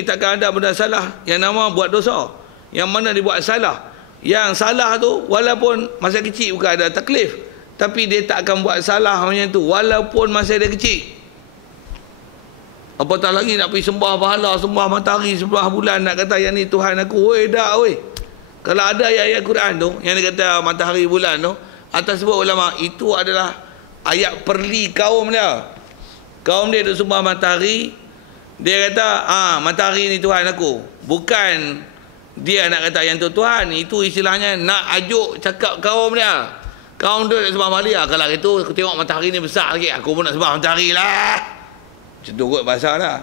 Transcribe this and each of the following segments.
takkan ada benda salah yang nama buat dosa. Yang mana dia buat salah. Yang salah tu walaupun masa kecil bukan ada taklif, tapi dia tak akan buat salah macam tu walaupun masa dia kecil. Apatah lagi nak pergi sembah bahala, sembah matahari, sembah bulan, nak kata yang ni Tuhan aku. Oi dak oi. Kalau ada ayat-ayat Quran tu yang dia kata matahari bulan tu, atas sebab ulama itu adalah ayat perli kaum dia. Kaum dia duk sembah matahari, dia kata matahari ni Tuhan aku. Bukan dia nak kata yang tu Tuhan. Itu istilahnya nak ajuk cakap kaum dia. Kaum dia nak sembah matahari. Kalau itu aku tengok matahari ni besar lagi, aku pun nak sembah matahari lah. Macam tu kot bahasa lah.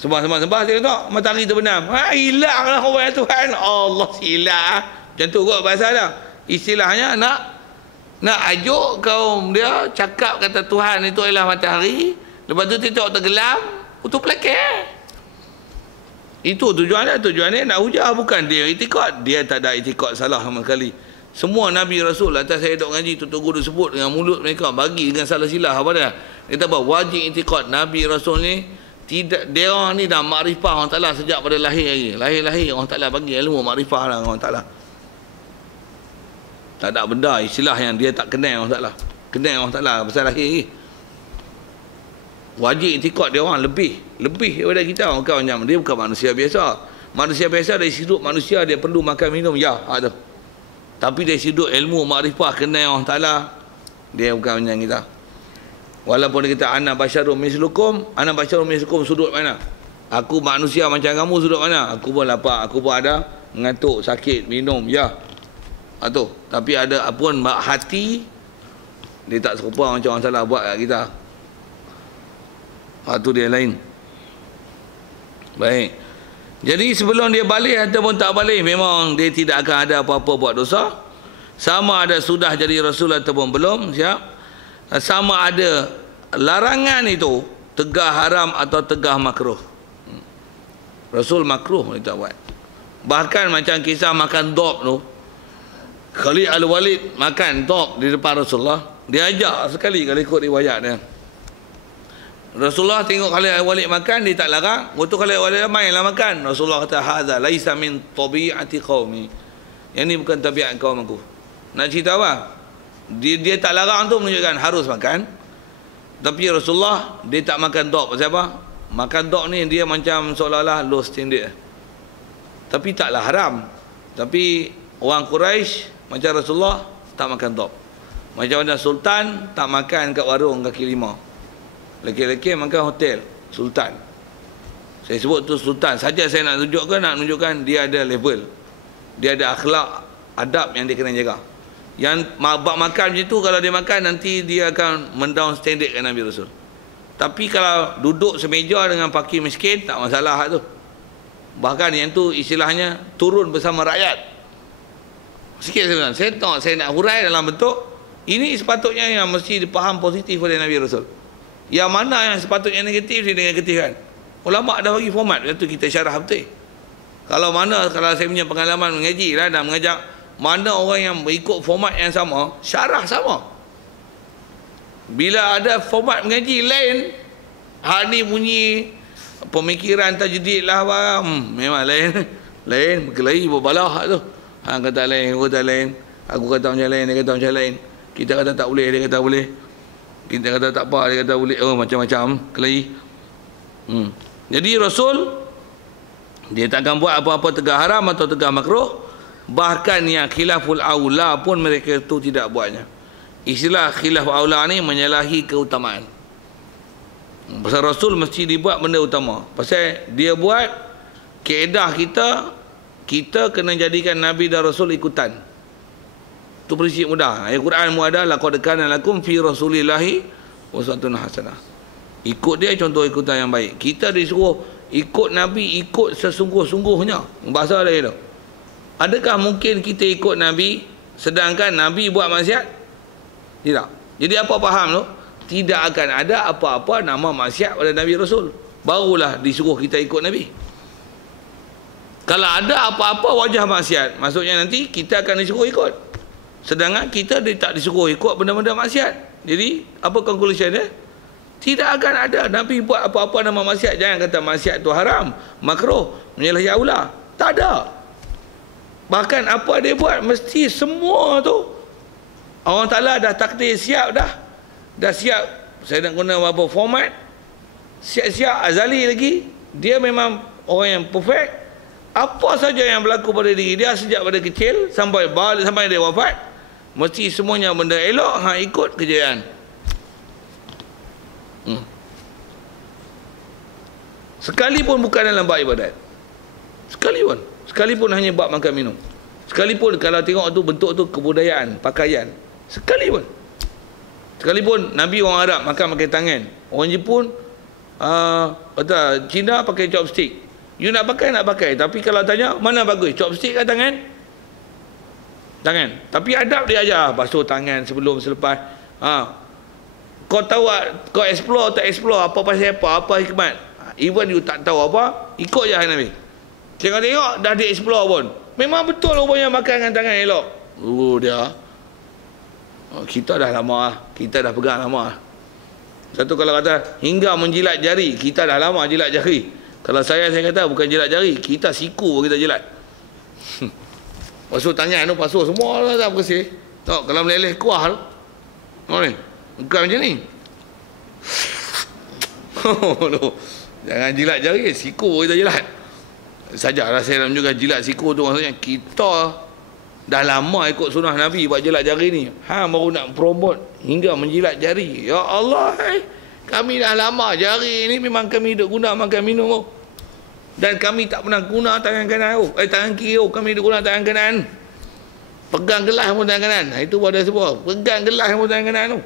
Sembah dia tengok matahari terbenam. Hilang lah orang Tuhan. Allah silap. Macam tu kot bahasa dia. Istilahnya nak ajuk kaum dia cakap kata Tuhan itu adalah matahari. Lepas tu tengok tenggelam, putus pelakir. Itu tujuannya. Tujuannya nak hujah, bukan dia itikad. Dia tak ada itikad salah sama sekali. Semua Nabi Rasul atas saya duk ngaji tutup guru sebut dengan mulut mereka bagi dengan salah silah apa dia. Dia kata bahawa wajib itikad Nabi Rasul ni tidak, dia orang ni dah makrifah Allah Taala sejak pada lahir lagi. Lahir Allah Taala bagi ilmu makrifah lah Allah Taala. Tak ada benda istilah yang dia tak kenal Allah Taala. Kenal Allah Taala pasal lahir lagi. Wajib itikad dia orang lebih daripada kita. Dia bukan manusia biasa. Manusia biasa dari sudut manusia dia perlu makan minum ya, ada. Tapi dari sudut ilmu makrifah kenal Allah Taala, dia bukan macam kita. Walaupun dia kata ana basyarum mislukum sudut mana? Aku manusia macam kamu sudut mana? Aku pun lapar, aku pun ada ngantuk, sakit, minum ya. Atau tapi ada pun hati dia tak serupa macam orang salah buat kat kita. Itu dia lain. Baik. Jadi sebelum dia balik ataupun tak balik, memang dia tidak akan ada apa-apa buat dosa. Sama ada sudah jadi Rasul ataupun belum, siap. Sama ada larangan itu tegah haram atau tegah makruh. Rasul makruh dia tak buat. Bahkan macam kisah makan dop tu, Khalid Al-Walid makan dop di depan Rasulullah. Dia ajak sekali kalau ikut riwayat dia. Rasulullah tengok Khalid Al-Walid makan, dia tak larang. Waktu Khalid Al-Walid mainlah makan. Rasulullah kata hadza laisa min tabi'ati qaumi. Yang ni bukan tabiat kaum aku. Nak cerita apa? Dia tak larang tu menunjukkan harus makan. Tapi Rasulullah dia tak makan dop. Pasal apa? Makan dop ni dia macam seolah-olah low standard. Tapi taklah haram. Tapi orang Quraisy macam Rasulullah tak makan dop. Macam mana Sultan tak makan kat warung kaki lima. Lelaki-lelaki makan hotel Sultan. Saya sebut tu Sultan. Saja saya nak tunjukkan dia ada level. Dia ada akhlak, adab yang dia kena jaga. Yang bab makan macam tu, kalau dia makan nanti dia akan mendown standard kan Nabi Rasul. Tapi kalau duduk semeja dengan fakir miskin tak masalah tu. Bahkan yang tu istilahnya turun bersama rakyat. Sikit saya nak hurai dalam bentuk ini sepatutnya yang mesti dipaham positif oleh Nabi Rasul. Yang mana yang sepatutnya negatif dia negatifkan. Ulama dah bagi format, itu kita syarah betul. Kalau saya punya pengalaman mengaji lah dan mengajak, mana orang yang ikut format yang sama, syarah sama. Bila ada format mengaji lain, hal ni bunyi pemikiran tajdid lah memang lain berkelahi berbalah tu. Kata lain, kata lain, aku kata macam lain, dia kata macam lain. Kita kata tak boleh, dia kata boleh. Kita kata tak apa, dia kata boleh. Macam-macam kelahi. Jadi Rasul dia tak akan buat apa-apa tegah haram atau tegah makruh. Bahkan yang khilaful aula pun mereka itu tidak buatnya. Istilah khilaf aula ni menyalahi keutamaan. Pasal Rasul mesti dibuat benda utama. Pasal dia buat kaedah kita kena jadikan Nabi dan Rasul ikutan. Itu prinsip mudah. Ayat Quran mu ada laqad kana lakum fi rasulillahi uswatun hasanah. Ikut dia contoh ikutan yang baik. Kita disuruh ikut Nabi, ikut sesungguh-sungguhnya. Bahasa dia tu. Adakah mungkin kita ikut Nabi sedangkan Nabi buat maksiat? Tidak. Jadi apa faham tu? Tidak akan ada apa-apa nama maksiat pada Nabi Rasul. Barulah disuruh kita ikut Nabi. Kalau ada apa-apa wajah maksiat, maksudnya nanti kita akan disuruh ikut. Sedangkan kita tak disuruh ikut benda-benda maksiat. Jadi apa conclusion dia? Tidak akan ada Nabi buat apa-apa nama maksiat. Jangan kata maksiat tu haram, makruh, menyalahi aula. Tak ada. Bahkan apa dia buat, mesti semua tu Allah Ta'ala dah takdir siap dah. Dah siap. Saya nak guna apa format, siap-siap azali lagi. Dia memang orang yang perfect. Apa saja yang berlaku pada diri dia sejak pada kecil sampai balik sampai dia wafat, mesti semuanya benda elok, ikut kejayaan. Sekalipun bukan dalam bab ibadat. Sekalipun hanya bab makan minum. Sekalipun kalau tengok tu bentuk tu kebudayaan, pakaian. Sekalipun Nabi orang Arab makan pakai tangan. Orang Jepun Cina pakai chopstick. You nak pakai, tapi kalau tanya mana bagus, chopstick ke tangan? Tangan. Tapi adab dia ajar, basuh tangan sebelum selepas. Kau tahu, kau explore tak explore apa pasal apa hikmat. Even you tak tahu apa, ikut je Nabi. Tengok dah dia explore pun. Memang betul rupanya makan dengan tangan elok. Dia. Kita dah lama, kita dah pegang lama. Satu kalau kata hingga menjilat jari, kita dah lama jilat jari. Kalau saya kata bukan jilat jari, kita siku kita jilat. Basuh tangan tu, basuh semua lah tak bersih. Tengok kalau meleleh kuah tu. Tengok ni. Bukan macam ni. Jangan jilat jari, siku kita jilat. Sajalah saya dalam juga jilat siku tu, maksudnya kita dah lama ikut sunnah Nabi buat jilat jari ni. Baru nak promote hingga menjilat jari. Ya Allah, kami dah lama jari ni memang kami duk guna makan minum tu. Dan kami tak pernah guna tangan kanan tu. Tangan kiri tu kami duk guna tangan kanan. Pegang gelas pun tangan kanan. Itu pada sebab pegang gelas pun tangan kanan tu.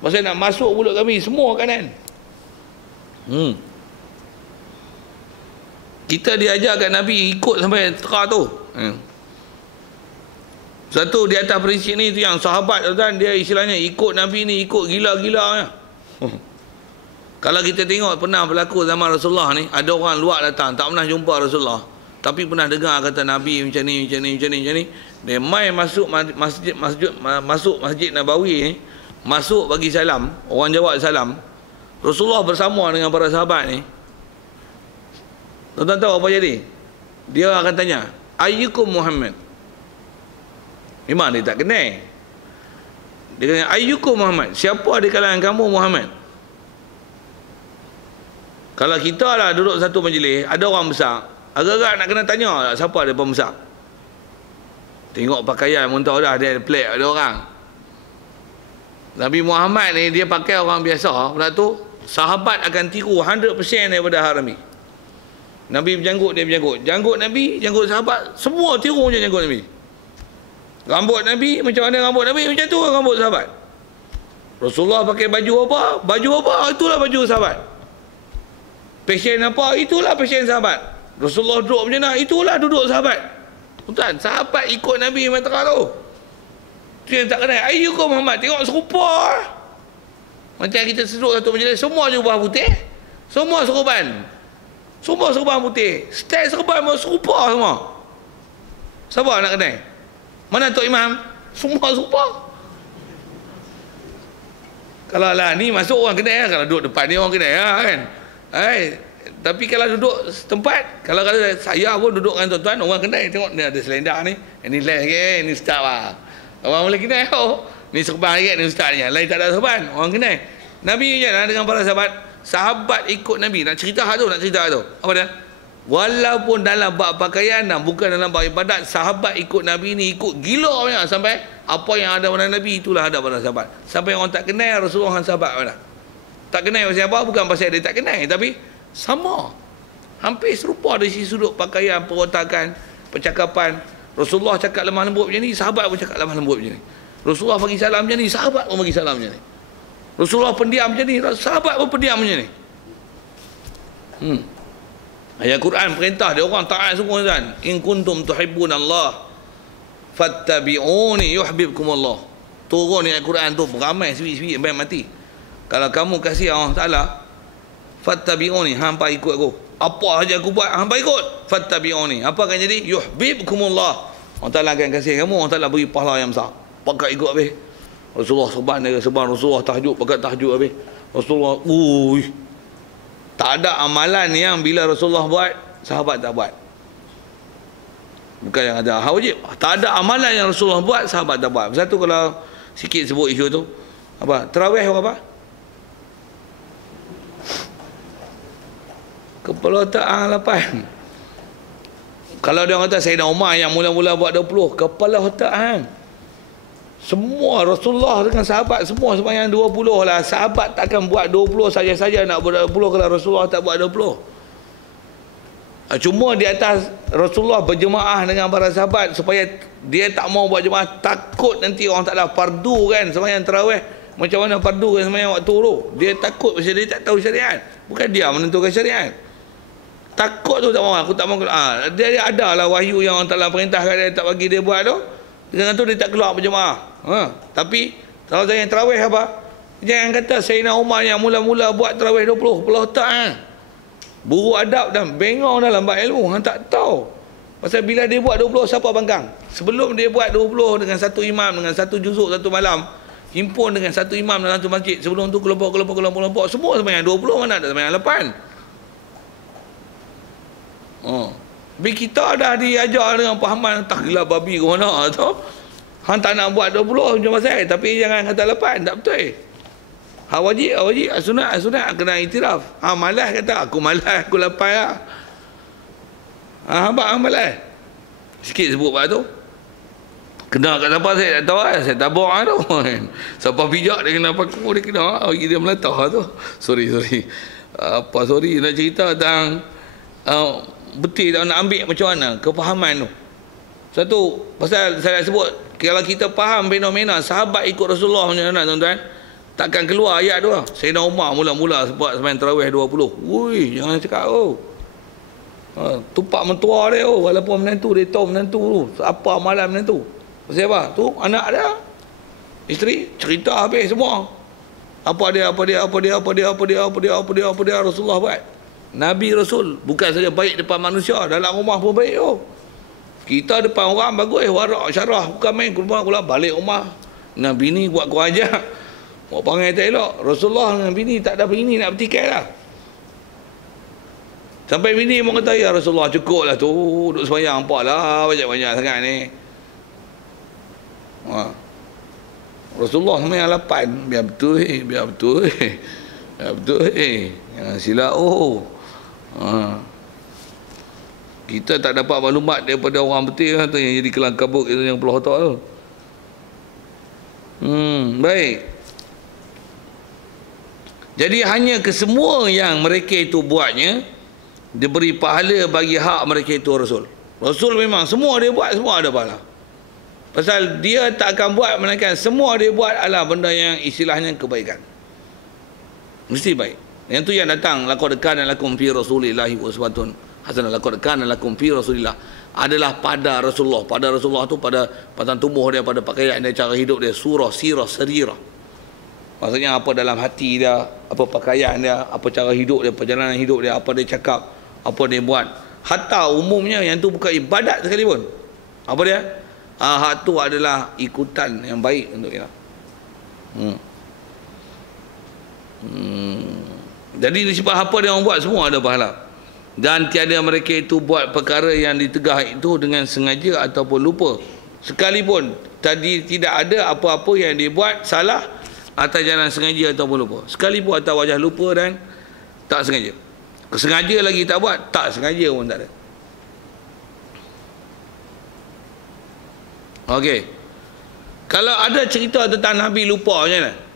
Masa nak masuk mulut kami semua kanan. Kita diajarkan Nabi ikut sampai terah tu. Satu di atas prinsip ni tu yang sahabat tuan, dia istilahnya ikut Nabi ni ikut gila-gilanya. Kalau kita tengok pernah berlaku zaman Rasulullah ni, ada orang luar datang tak pernah jumpa Rasulullah, tapi pernah dengar kata Nabi macam ni. Dia mai masuk masjid Nabawi ni, masuk bagi salam, orang jawab salam. Rasulullah bersama dengan para sahabat ni. Tuan-tuan tahu apa jadi? Dia akan tanya, ayyukum Muhammad? Memang dia tak kenal. Dia kata, ayyukum Muhammad? Siapa di kalangan kamu Muhammad? Kalau kita lah duduk satu majlis, ada orang besar, agak-agak nak kena tanya lah, siapa dia pembesar? Tengok pakaian pun tahu dah, dia ada plate, ada orang. Nabi Muhammad ni, dia pakai orang biasa, pula tu, sahabat akan tiru 100% daripada hal Nabi. Nabi berjanggut, dia berjanggut. Janggut Nabi, janggut sahabat, semua tiru macam janggut Nabi. Rambut Nabi, macam mana rambut Nabi, macam tu rambut sahabat. Rasulullah pakai baju apa, itulah baju sahabat. Passion apa, itulah passion sahabat. Rasulullah duduk macam mana, itulah duduk sahabat. Tuan, sahabat ikut Nabi memang terang tu. Tu yang tak kenal, ayyukum Muhammad, tengok serupa. Macam kita duduk satu majlis, semua jubah putih, semua serban putih, style serban pun serupa semua. Siapa nak kenal? Mana Tok Imam? Semua serupa. Kalau lah ni masuk orang kenal, kalau duduk depan ni orang kenal kan. Tapi kalau duduk tempat, kalau saya pun duduk dengan tuan-tuan, orang kenal, tengok ni ada selendang ni, ni lain sikit, ni ustaz lah. Orang boleh kenal, ni serban sikit, ni ustaz ni, lain tak ada serban, orang kenal. Nabi je lah dengan para sahabat ikut Nabi. Nak cerita tu, apa dia? Walaupun dalam bab pakaian dan bukan dalam bab ibadat, sahabat ikut Nabi ni ikut gila punya, sampai apa yang ada pada Nabi itulah ada pada sahabat. Sampai orang tak kenal Rasulullah dengan sahabat mana. Tak kenal pasal apa, bukan pasal dia tak kenal, tapi sama, hampir serupa dari sisi sudut pakaian, perwatakan, percakapan. Rasulullah cakap lemah lembut macam ni, sahabat pun cakap lemah lembut macam ni. Rasulullah bagi salam macam ni, sahabat pun bagi salam macam ni. Rasulullah pendiam macam ni, sahabat pun pendiam macam ni. Ayat Quran perintah dia orang taat semua kan. In kuntum tuhibbunallah fattabi'uni yuhibbukumullah. Turun ayat Quran tu beramai sebiji-sebiji sampai mati. Kalau kamu kasih Allah Ta'ala, fattabi'uni, hampa ikut aku. Apa saja aku buat, hampa ikut. Fattabi'uni. Apa akan jadi? Yuhibbukumullah. Allah Ta'ala akan kasih kamu, Allah Ta'ala beri pahala yang besar. Pakat ikut habis. Rasulullah serban Rasulullah tahajud, pakat tahajud habis. Rasulullah, tak ada amalan yang bila Rasulullah buat, sahabat tak buat. Bukan yang ada hal wajib. Tak ada amalan yang Rasulullah buat, sahabat tak buat. Satu kalau sikit sebut isu tu. Apa? Tarawih apa? Kepala otak 8. Kalau dia kata Sayyidina Umar yang mula-mula buat 20, kepala otak semua Rasulullah dengan sahabat semua sembahyang 20 lah. Sahabat takkan buat 20 saja-saja nak buat 20 kalau Rasulullah tak buat 20. Cuma di atas Rasulullah berjemaah dengan para sahabat supaya dia tak mau buat jemaah, takut nanti orang tak ada fardu kan sembahyang tarawih. Macam mana fardu kan sembahyang waktu tu? Dia takut pasal dia tak tahu syariat. Bukan dia menentukan syariat. Takut tu tak mau, aku tak mau. Dia ada lah wahyu yang orang Taala perintahkan dia tak bagi dia buat tu. Dengan tu dia tak keluar berjemaah. Tapi kalau saya tarawih apa? Jangan kata Sayyidina Umar yang mula-mula buat tarawih 20, kepala otak buruk adab dan bengong dalam bab ilmu. Hang tak tahu. Pasal bila dia buat 20, siapa bangkang? Sebelum dia buat 20 dengan satu imam, dengan satu juzuk satu malam, himpun dengan satu imam dalam satu masjid. Sebelum tu kelompok semua sembahyang 20, mana ada sembahyang 8. Tapi kita dah diajar dengan pahaman tak gila babi ke mana tu. Hang tak nak buat 20 macam pasal, tapi jangan kata 8, tak betul. Hak wajib, sunat kena iktiraf. Malas kata aku malas, aku 8 lah. Hang malas. Sikit sebut bab tu. Kena kat siapa saya tak tahu, saya tabur tu. Siapa pijak dia kena paku, dia kena dia melatah tu. Sorry. Sorry nak cerita tentang betul tak nak ambil macam mana kefahaman tu. Satu pasal saya sebut kalau kita faham fenomena sahabat ikut Rasulullah macam mana tuan-tuan, takkan keluar ayat tu lah. Sayyidina Umar mula-mula buat sembahyang tarawih 20. Wui, jangan cakap tupak mentua dia walaupun menantu dia tahu menantu tu apa malam menantu. Pasal apa? Tu anak dia, isteri cerita habis semua. Apa dia Rasulullah buat. Nabi Rasul bukan saja baik depan manusia, dalam rumah pun baik. Kita depan orang bagus, warak syarah, bukan main keluar balik rumah dengan bini buat kuajak, buat panggil tak elok. Rasulullah dengan bini tak ada bini nak bertikai lah. Sampai bini pun kata, ya Rasulullah cukup lah tu, duduk sembahyang apa lah banyak-banyak sangat ni. Rasulullah sembahyang 8, biar betul jangan silap. Kita tak dapat maklumat daripada orang betul tu yang jadi kelang kabut itu yang pelah otak tu. Baik. Jadi hanya kesemua yang mereka itu buatnya diberi pahala bagi hak mereka itu Rasul. Rasul memang semua dia buat, semua ada pahala. Pasal dia tak akan buat melainkan semua dia buat adalah benda yang istilahnya kebaikan. Mesti baik. Yang tu yang datang laqad kana lakum fi rasulillahi uswatun hasanah. Laqad kana lakum fi rasulillah adalah pada Rasulullah. Pada Rasulullah tu pada batang tubuh dia, pada pakaian dia, cara hidup dia, surah, sirah, sarirah. Maksudnya apa dalam hati dia, apa pakaian dia, apa cara hidup dia, perjalanan hidup dia, apa dia cakap, apa dia buat. Hatta umumnya yang tu bukan ibadat sekalipun. Apa dia? Hak tu adalah ikutan yang baik untuk kita. Jadi sebab apa dia orang buat, semua ada pahala. Dan tiada mereka itu buat perkara yang ditegah itu dengan sengaja ataupun lupa. Sekalipun tadi tidak ada apa-apa yang dia buat salah atas jalan sengaja ataupun lupa. Sekalipun atas wajah lupa dan tak sengaja. Sengaja lagi tak buat, tak sengaja pun tak ada. Okey. Kalau ada cerita tentang Nabi lupa macam mana?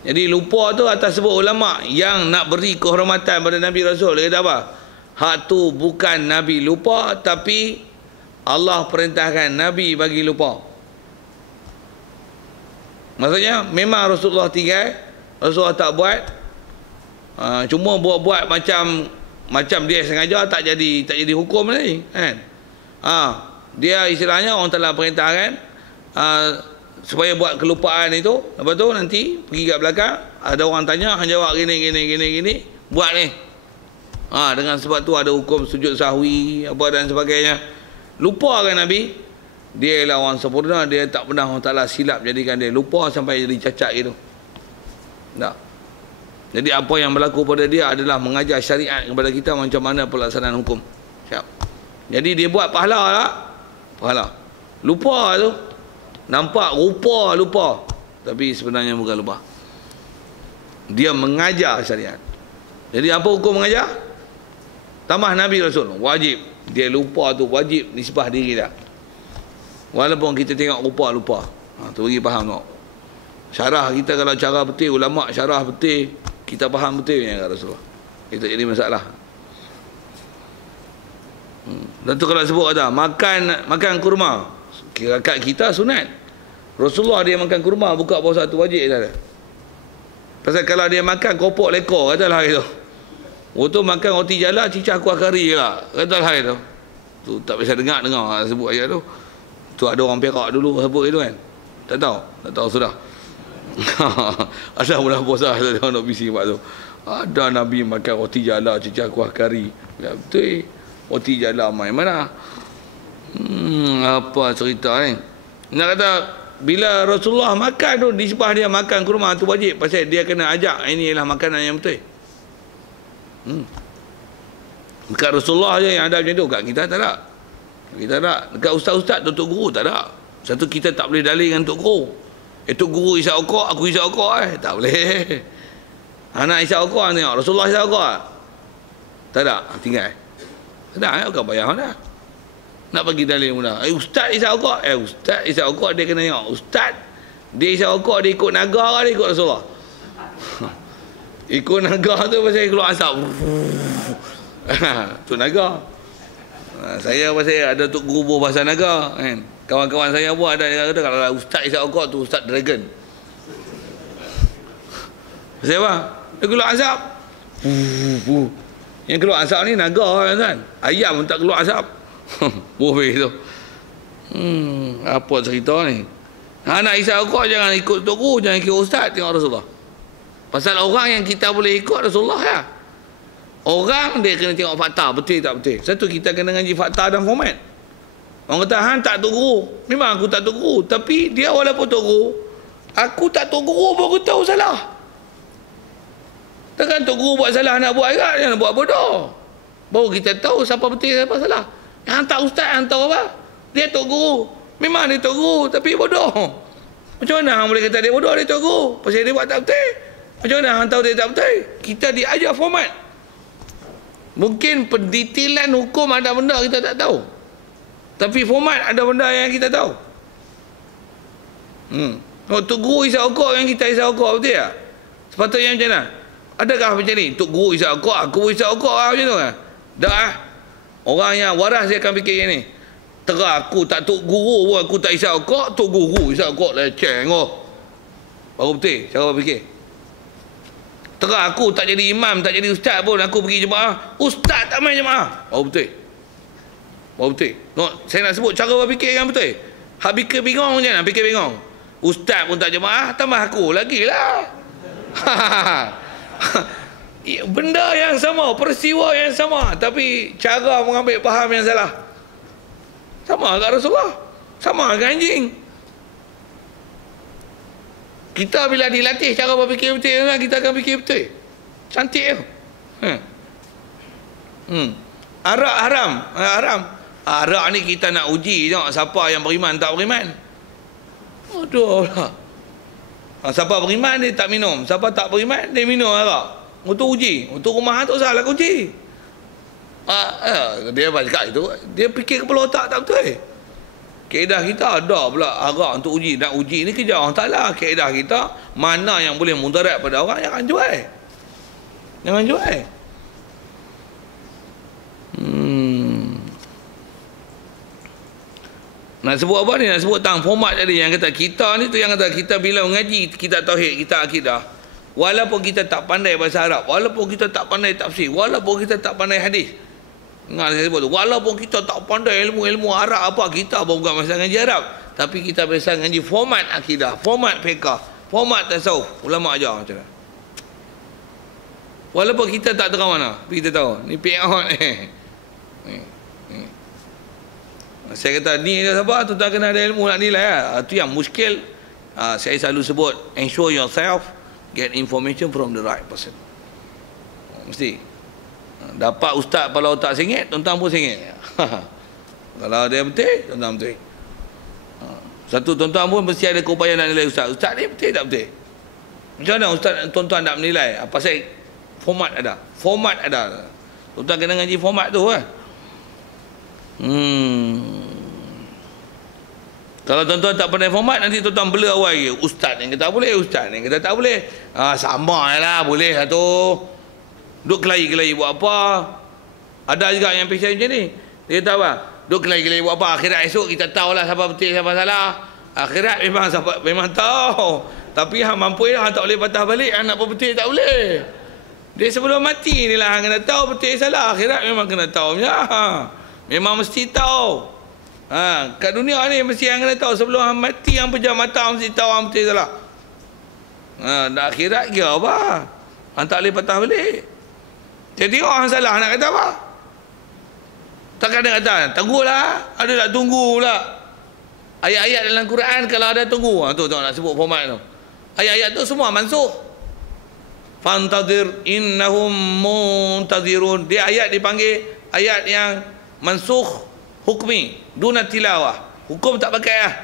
Jadi lupa tu atas sebut ulama yang nak beri kehormatan pada Nabi Rasul. Dia kata apa? Hak tu bukan Nabi lupa, tapi Allah perintahkan Nabi bagi lupa. Maksudnya memang Rasulullah tinggal, Rasulullah tak buat, cuma buat-buat macam dia sengaja, tak jadi hukum ni kan. Dia istilahnya orang telah perintahkan supaya buat kelupaan itu. Lepas tu nanti pergi kat belakang, ada orang tanya, hang jawab gini, buat ni. Dengan sebab tu ada hukum sujud sahwi apa dan sebagainya. Lupa kan Nabi? Dia ialah orang sempurna, dia tak pernah Allah Taala silap jadikan dia lupa sampai jadi cacat gitu. Tak. Jadi apa yang berlaku pada dia adalah mengajar syariat kepada kita macam mana pelaksanaan hukum. Siap. Jadi dia buat pahala tak? Pahala. Lupa tu. Nampak rupa lupa. Tapi sebenarnya bukan lupa. Dia mengajar syariat. Jadi apa hukum mengajar? Tambah Nabi Rasul. Wajib. Dia lupa tu wajib nisbah diri dah. Walaupun kita tengok rupa lupa. Tu bagi faham tak? Syarah kita kalau cara betul, ulama syarah betul, kita faham betul yang kata Rasulullah. Itu jadi masalah. Dan tu kalau sebut kata makan kurma, kat kita sunat. Rasulullah dia makan kurma buka puasa tu wajib dah. Pasal kalau dia makan kopok lekor katalah itu. Waktu makan roti jala cicah kuah kari lah katalah itu. Tu tak biasa dengar sebut ayat tu. Tu ada orang Perak dulu sebut itu kan. Tak tahu sudah. Ada bulan puasa ada orang nak bising buat tu. Ada Nabi makan roti jala cicah kuah kari. Ya betul. Roti jala main mana? Apa cerita ni? Nak kata bila Rasulullah makan tu disebah dia makan kurma tu wajib pasal dia kena ajak ini ialah makanan yang betul. Dekat Rasulullah je yang ada macam tu, kat kita tak ada. Kita tak ada. Dekat ustaz-ustaz Tok Guru tak ada. Satu kita tak boleh dalil dengan Tok Guru. Tok Guru isap okok, aku isap okok tak boleh. Anak isap okok tengok, Rasulullah isap okok tak ada, tinggal. Tak ada, bukan payah dah. Nak bagi dalil mudah. Ustaz isap okok, ustaz isap okok dia kena tengok. Ustaz dia isap okok dia ikut naga ke dia ikut Rasulullah? Ikut naga tu pasal keluar asap. Tu naga. Saya pasal ada Tok Guru bahasa naga kan. Kawan-kawan saya buat ada yang kata kalau ustaz isap okok tu ustaz dragon. Pasal apa? Dia keluar asap. Yang keluar asap ni naga kan. Ayam pun tak keluar asap. Boleh tu. Apa cerita ni? Nak isap okok jangan ikut Tok Guru, jangan ikut ustaz, tengok Rasulullah. Pasal orang yang kita boleh ikut Rasulullah ya. Orang dia kena tengok fakta betul tak betul. Satu kita kena ngaji fakta dan format. Orang kata hang tak Tok Guru. Memang aku tak Tok Guru, tapi dia walaupun Tok Guru, aku tak Tok Guru pun aku tahu salah. Takkan Tok Guru buat salah nak buat agak, dia nak buat bodoh. Baru kita tahu siapa betul siapa salah. Hang tak ustaz, hang tahu apa? Dia Tok Guru. Memang dia Tok Guru tapi bodoh. Macam mana hang boleh kata dia bodoh, dia Tok Guru? Pasal dia buat tak betul. Macam mana hang tahu dia tak betul? Kita diajar format. Mungkin pendetailan hukum ada benda kita tak tahu. Tapi format ada benda yang kita tahu. Tok Guru isap okok yang kita isap okok betul tak? Sepatutnya macam mana? Adakah macam ni? Tok Guru isap okok, aku isap okok macam tu kan? Tak. Orang yang waras dia akan fikir yang ni. Terah aku tak Tok Guru pun aku tak isap okok, Tok Guru isap okok leceh oh. Baru betul cara fikir. Terah aku tak jadi imam, tak jadi ustaz pun aku pergi jemaah, ustaz tak main jemaah. Baru betul. Baru betul. No, saya nak sebut cara berfikir yang betul. Hak fikir bingung macam mana? Fikir bingung. Ustaz pun tak jemaah, tambah aku lagilah. Benda yang sama, peristiwa yang sama, tapi cara mengambil faham yang salah. Sama kat Rasulullah, sama kat anjing. Kita bila dilatih cara berfikir betul, kita akan fikir betul. Cantik tu. Arak haram. Haram. Arak ni kita nak uji tengok siapa yang beriman tak beriman. Aduh lah. Siapa beriman dia tak minum, siapa tak beriman dia minum arak. Untuk uji, untuk rumah tu salah uji. Dia cakap itu, dia fikir kepala otak tak betul. Kaedah kita ada pula arak untuk uji. Nak uji ni kerja orang taklah. Kaedah kita mana yang boleh mudarat pada orang jangan jual. Jangan jual. Nak sebut apa ni? Nak sebut tentang format tadi yang kata kita ni tu yang kata kita bila mengaji kita tauhid, kita akidah. Walaupun kita tak pandai bahasa Arab, walaupun kita tak pandai tafsir, walaupun kita tak pandai hadis. Ingat saya sebut tu, walaupun kita tak pandai ilmu-ilmu Arab apa, kita bukan masa ngaji Arab, tapi kita biasa ngaji format akidah, format fiqh, format tasawuf, ulama ajar macam mana. Walaupun kita tak tahu mana, tapi kita tahu ni fiqh ni. Saya kata ni apa tu tak kena ada ilmu nak nilai lah. Itu yang muskil. Saya selalu sebut ensure yourself, Get information from the right person. Mesti. Dapat ustaz kepala otak sengit, tuan-tuan pun sengit. Kalau dia betul, tuan-tuan betul. Satu tuan-tuan pun mesti ada keupayaan nak nilai ustaz. Ustaz ni betul tak betul? Macam mana ustaz tuan-tuan nak menilai? Apa saya format ada? Format ada. Tuan-tuan kena ngaji format tu kan. Kalau tuan-tuan tak pandai format, nanti tuan-tuan bela awal lagi. Ustaz yang kata boleh, ustaz yang kata tak boleh. Sama lah, boleh lah tu. Duk kelahi-kelahi buat apa? Ada juga yang pesan macam ni. Dia kata apa? Duk kelahi-kelahi buat apa? Akhirat esok kita tahulah siapa betul, siapa salah. Akhirat memang tahu. Tapi hang mampu lah, hang tak boleh patah balik. Hang nak apa betul tak boleh. Dia sebelum mati ni lah hang kena tahu betul salah. Akhirat memang kena tahu. Memang mesti tahu. Kat dunia ni mesti hang kena tahu. Sebelum hang mati, hang pejam mata, hang mesti tahu hang betul salah. Dak akhirat kira apa? Hang tak boleh patah balik. Jadi orang salah nak kata apa? Takkan dia kata, tunggulah. Ada tak tunggu pula. Ayat-ayat dalam Quran kalau ada tunggu. Tu nak sebut format tu. Ayat-ayat tu semua mansuh. Fantazir innahum muntazirun. Dia ayat dipanggil ayat yang mansuh hukmi. Duna tilawah. Hukum tak pakai lah.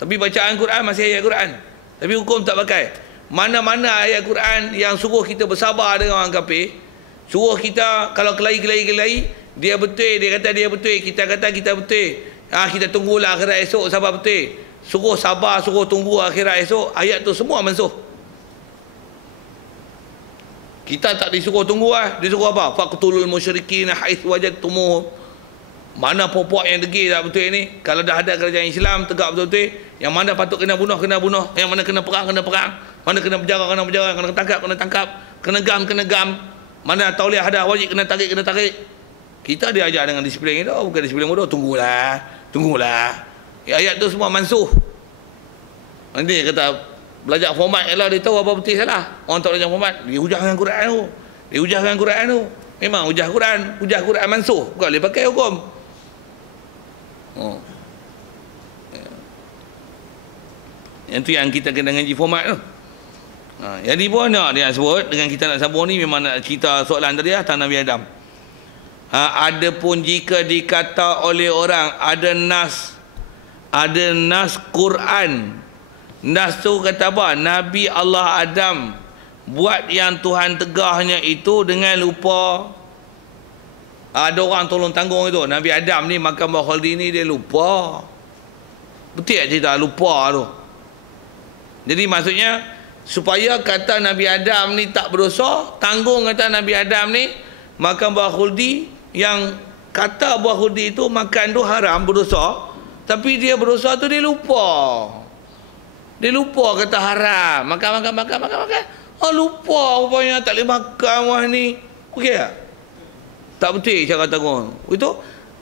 Tapi bacaan Quran masih ayat Quran. Tapi hukum tak pakai. Mana-mana ayat Quran yang suruh kita bersabar dengan orang kafir. Suruh kita kalau kelahi, dia betul, dia kata dia betul, kita kata kita betul. Kita tunggulah akhirat esok sabar betul. Suruh sabar, suruh tunggu akhirat esok, ayat tu semua mansuh. Kita tak disuruh tunggu disuruh apa? Faqtulul musyrikin haitsu wajadtumuhum. Mana pokok yang degil tak betul ni? Kalau dah ada kerajaan Islam tegak betul-betul, yang mana patut kena bunuh, yang mana kena perang, mana kena penjara, kena tangkap, kena gam. Mana tauliah ada wajib kena tarik. Kita diajar dengan disiplin itu, bukan disiplin bodoh. Tunggulah. Ayat tu semua mansuh. Nanti kata belajar format kalau dia tahu apa betul salah. Orang tak belajar format, dia hujah dengan Quran tu. Memang hujah Quran mansuh. Bukan boleh pakai hukum. Yang tu yang kita kena ngaji format tu. Jadi pun nak dia sebut dengan kita nak sambung ni memang nak cerita soalan tadi tentang Nabi Adam. Adapun jika dikata oleh orang ada nas Quran. Nas tu kata apa? Nabi Allah Adam buat yang Tuhan tegahnya itu dengan lupa. Ada orang tolong tanggung itu. Nabi Adam ni makan buah khaldi ni dia lupa. Betul tak cerita lupa tu? Jadi maksudnya supaya kata Nabi Adam ni tak berdosa, tanggung kata Nabi Adam ni makan buah khuldi, yang kata buah khuldi itu makan tu haram, berdosa, tapi dia berdosa tu dia lupa kata haram, makan. Lupa rupanya tak boleh makan buah ni. Okey tak betul cara tanggung itu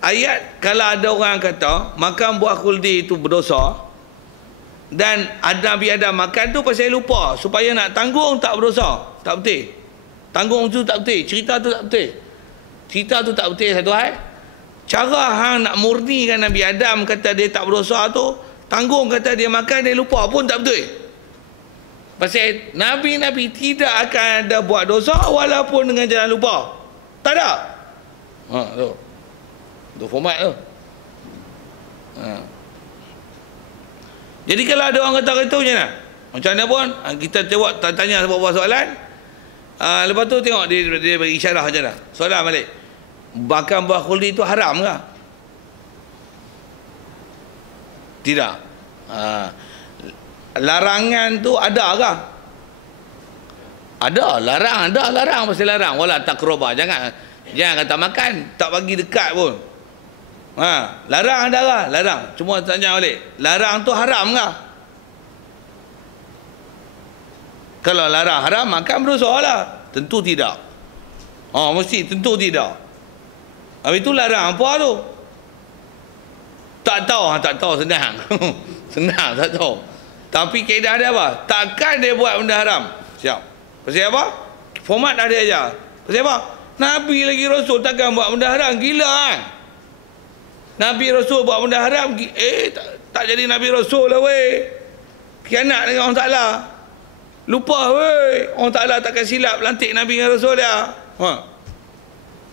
ayat. Kalau ada orang kata makan buah khuldi itu berdosa dan Nabi Adam makan tu pasal lupa, supaya nak tanggung tak berdosa, tak betul. Tanggung tu tak betul, cerita tu tak betul satu hal. Cara hang nak murnikan Nabi Adam kata dia tak berdosa tu, tanggung kata dia makan dia lupa pun tak betul. Pasal Nabi tidak akan ada buat dosa walaupun dengan jalan lupa. Tak ada. Tu format tu. Jadi kalau ada orang kata itu macam mana? Macam mana pun kita jawab, tanya sebuah soalan. Lepas tu tengok dia bagi isyarah macam mana. Soalan balik. Makan buah khuldi itu haram ke? Tidak. Larangan tu ada ke? Ada, larang pasti larang. Wala taqraba, jangan kata makan, tak bagi dekat pun. Larang ada ke? Larang. Cuma tanya balik, larang tu haram ke? Kalau larang haram, makan berdosa lah. Tentu tidak. Mesti tentu tidak. Habis tu larang apa tu? Tak tahu senang. Senang tak tahu. Tapi kaedah dia apa? Takkan dia buat benda haram. Siap. Pasal apa? Format dah dia ajar. Pasal apa? Nabi lagi Rasul takkan buat benda haram. Gila kan? Nabi Rasul buat benda haram. Tak jadi Nabi Rasul lah weh. Khianat dengan orang Ta'ala. Lupa weh. Orang Ta'ala takkan silap lantik Nabi dengan Rasul dia.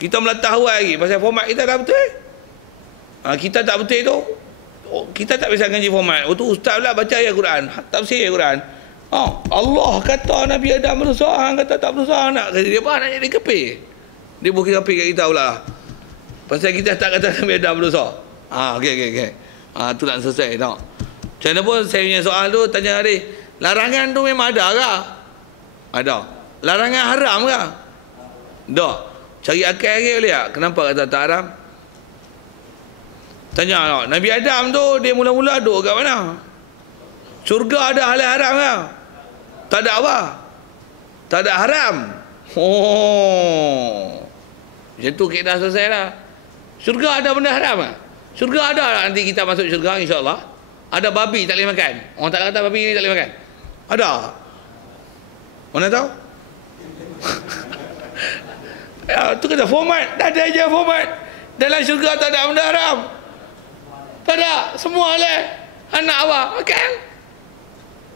Kita melatah awal lagi pasal format kita dah betul. Kita tak betul tu. Kita tak biasa ngaji format. Waktu ustaz pula baca ayat Quran, tafsir ayat Quran. Allah kata Nabi Adam berdosa, hang kata tak berdosa, nak kata dia apa nak jadi kepil. Dia bukan kepil kat kita pula. Pasal kita tak kata Nabi Adam berdosa. Okey. Tu nak selesai tak. Macam mana pun saya punya soal tu tanya tadi, larangan tu memang ada ke? Ada. Larangan haram ke? Tak. Cari akal lagi boleh tak? Kenapa kata tak haram? Tanya tak, Nabi Adam tu dia mula-mula duduk kat mana? Syurga ada halal haram ke? Tak ada apa? Tak ada haram. Macam tu kita dah selesai dah. Syurga ada benda haram ke? Syurga ada nanti kita masuk syurga insya-Allah. Ada babi tak boleh makan. Orang tak kata babi ni tak boleh makan. Ada. Mana tahu? Tu kata format. Dah ada je format. Dalam syurga tak ada benda haram. Tak ada. Semua halal. Anak apa? Makan.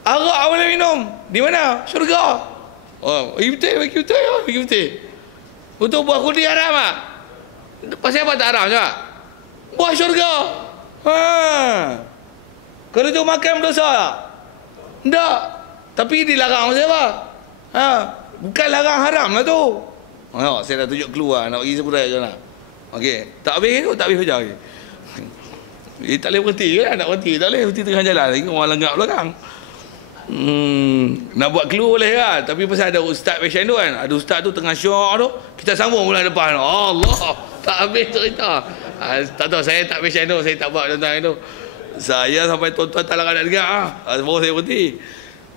Arak boleh minum. Di mana? Syurga. Bagi betul. Untuk buah kudi haram tak? Pasal apa tak haram je? Buah syurga. Kalau tu makan berdosa tak? Tak. Tapi dilarang pasal apa? Bukan larang haram lah tu. Saya dah tunjuk keluar. Nak bagi seburai je nak. Okey. Tak habis tu? Tak habis hujah lagi. Tak boleh berhenti ke? Nak berhenti tak boleh. Berhenti tengah jalan lagi. Orang lenggak belakang. Nak buat keluar boleh kan? Tapi pasal ada ustaz fashion tu kan. Ada ustaz tu tengah syok tu. Kita sambung pula depan. Allah. Tak habis cerita. Tak tahu saya tak fashion tu. Saya tak buat tentang itu. Saya sampai tuan-tuan tak nak dengar. Baru saya berhenti.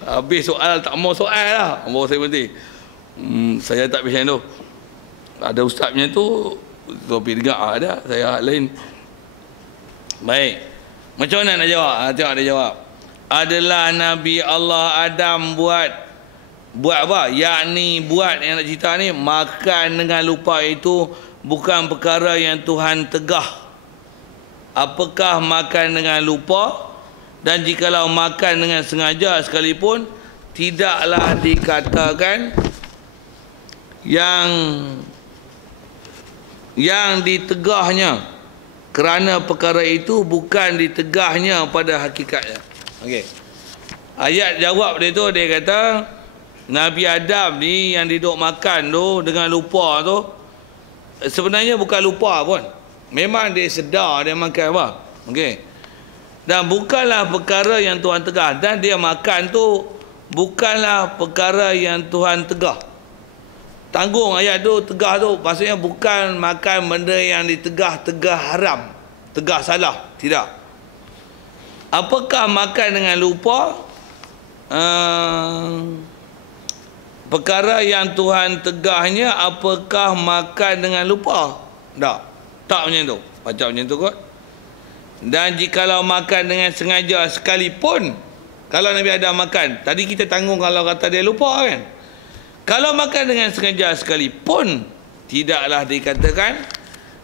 Habis soal tak mau soal lah. Baru saya berhenti. Saya tak fashion tu. Ada ustaznya tu. Topi dengar ada. Saya lain. Baik. Macam mana nak jawab? Tengok dia jawab. Adalah Nabi Allah Adam buat apa? Yakni buat yang nak cerita ni, makan dengan lupa itu bukan perkara yang Tuhan tegah. Apakah makan dengan lupa? Dan jikalau makan dengan sengaja sekalipun, tidaklah dikatakan yang ditegahnya, kerana perkara itu bukan ditegahnya pada hakikatnya. Okey. Ayat jawab dia tu, dia kata Nabi Adam ni yang duduk makan tu dengan lupa tu, sebenarnya bukan lupa pun. Memang dia sedar dia makan apa. Okey. Dan bukanlah perkara yang Tuhan tegah. Dan dia makan tu bukanlah perkara yang Tuhan tegah. Tanggung ayat tu, tegah tu maksudnya bukan makan benda yang ditegah haram, tegah salah, tidak. Apakah makan dengan lupa? Perkara yang Tuhan tegahnya, apakah makan dengan lupa? Tak macam tu. Baca macam tu kot. Dan jikalau makan dengan sengaja sekalipun, kalau Nabi Adam makan, tadi kita tanggung kalau kata dia lupa kan. Kalau makan dengan sengaja sekalipun, tidaklah dikatakan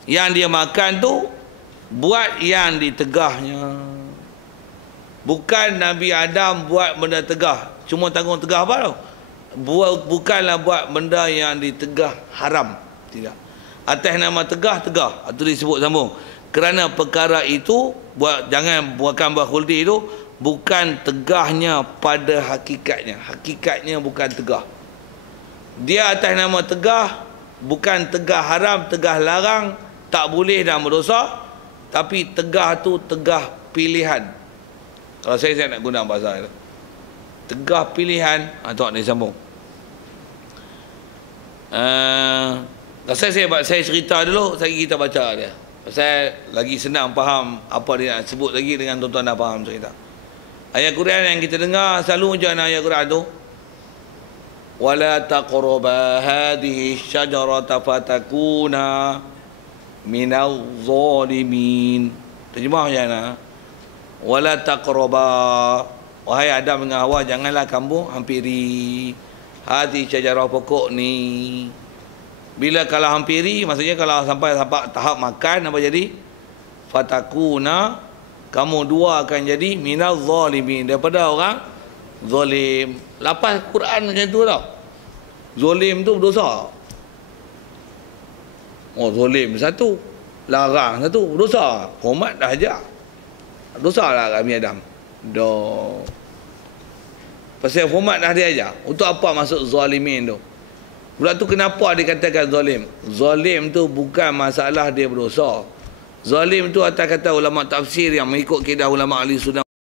yang dia makan tu buat yang ditegahnya. Bukan Nabi Adam buat benda tegah. Cuma tanggung tegah apa tau? Bukanlah buat benda yang ditegah haram. Tidak. Atas nama tegah. Itu disebut sambung. Kerana perkara itu, jangan buatkan buah khuldi itu, bukan tegahnya pada hakikatnya. Hakikatnya bukan tegah. Dia atas nama tegah, bukan tegah haram, tegah larang, tak boleh dan berdosa, tapi tegah tu tegah pilihan. Kalau saya nak guna bahasa itu, tegah pilihan. Tengok dia sambung. Saya cerita dulu, lagi kita baca dia. Saya lagi senang faham apa dia nak sebut lagi dengan tuan-tuan dah faham cerita. Ayat Quran yang kita dengar selalu macam ayat Quran tu, wala taqraba hadhihi syajarata fatakuna minaz zalimin. Terjemah macam mana? Wala taqraba, wahai Adam dengan Hawa, janganlah kamu hampiri hadhihi syajarah, pokok ni. Bila kalau hampiri, maksudnya kalau sampai tahap makan, apa jadi? Fatakuna, kamu dua akan jadi minaz zalimin, daripada orang zalim. Lapas Quran macam tu tau. Zalim tu berdosa. Oh, zalim satu. Larang satu. Berdosa. Hormat dah ajak. Dosa lah kami Adam. Dah. Pasal hormat dah dia ajar. Untuk apa masuk zalimin tu? Pula tu kenapa dikatakan zalim? Zalim tu bukan masalah dia berdosa. Zalim tu atas kata ulama tafsir yang mengikut kaedah ulama ahli sunnah